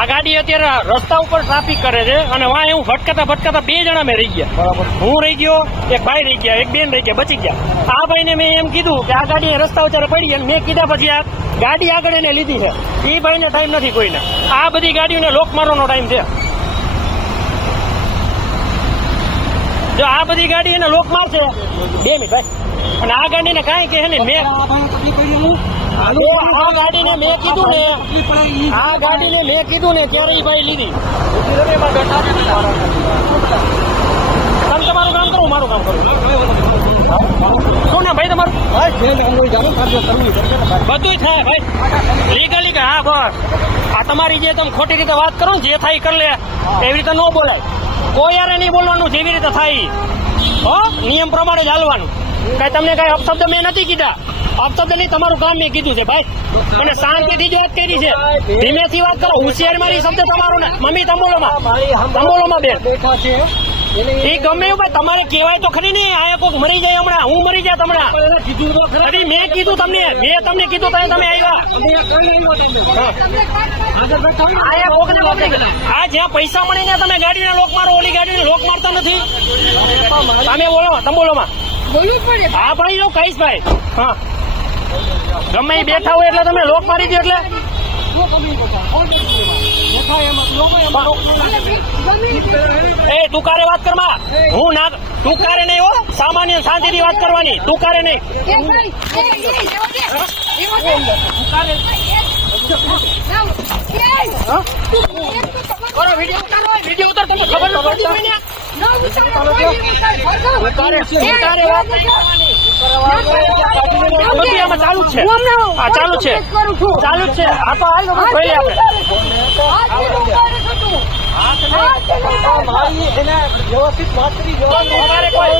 આ ગાડી અત્યારે રસ્તા ઉપર ટ્રાફિક કરે છે અને વાં એવું ભટકાતા 2 જણા મેં રહી ગયા. બરાબર. હું રહી ગયો, એક ભાઈ રહી ગયા, એક બેન રહી ગયા, બચી ગયા. આ ભાઈને મેં એમ કીધું કે આ ગાડી રસ્તા ઉપર પડી અને મેં કીધા પછી આ ગાડી આગળ એને લીધી છે. એ ભાઈને ટાઈમ નથી કોઈને. આ બધી ગાડીઓને લોક મારવાનો ટાઈમ છે. જો આ બધી ગાડી એને લોક મારશે 2 મિનિટ ભાઈ, અને આ ગાડીને કાંઈ કહે ને મેં આ ગાડીને મેં કીધું ને, આ ગાડીને મેં કીધું ને ત્યારે એ ભાઈ લીધી. તમે તમારું કામ કરો, મારું કામ કરું. શું ને ભાઈ તમારું બધું થાય ભાઈ લીગલી કે હા બસ. આ તમારી જે તમે ખોટી રીતે વાત કરો ને, જે થાય કરી લે, એવી રીતે ન બોલાય. કોઈ યારે નહીં બોલવાનું, જેવી રીતે થાય હો નિયમ પ્રમાણે જ હાલવાનું. કઈ તમને કઈ અપશબ્દ મેં નથી કીધા. અપશબ્દ નહીં, તમારું કામ મેં કીધું છે ભાઈ. અને શાંતિથી જ વાત કરી છે, ધીમેથી વાત કરો. હોશિયાર મારી શબ્દ તમારો ને મમ્મી તંબોલોમાં બેન એ ગમે એવું ભાઈ તમારે કહેવાય તો ખરી નહીં. આ કોઈક મરી જાય હમણાં, હું મરી જાય હમણાં. મેં કીધું તમને, મેં તમને કીધું તમે આવ્યા. આ જ્યાં પૈસા મળે ત્યાં તમે ગાડીને લોક મારો, ઓલી ગાડીને લોક મારતા નથી. તમે બોલો તંબોલોમાં. હા ભાઈ એવું કહીશ ભાઈ. હા ગમે એ બેઠા હોય એટલે તમે લોક મારી દો એટલે એ તું કારે વાત કરમાં. હું ના તું કારે નહીં હો, સામાન્ય શાંતિથી વાત કરવાની. તું કારે નહીં. વિડીયો ઉતાર, તમને ખબર ન પડતી હોય ને. બધું આમાં ચાલુ જ છે. હા ચાલુ જ છે, ચાલુ જ છે. આ તો આવી ગયું ભાઈ આપણે. વ્યવસ્થિત વાત કરી તમારે કોઈ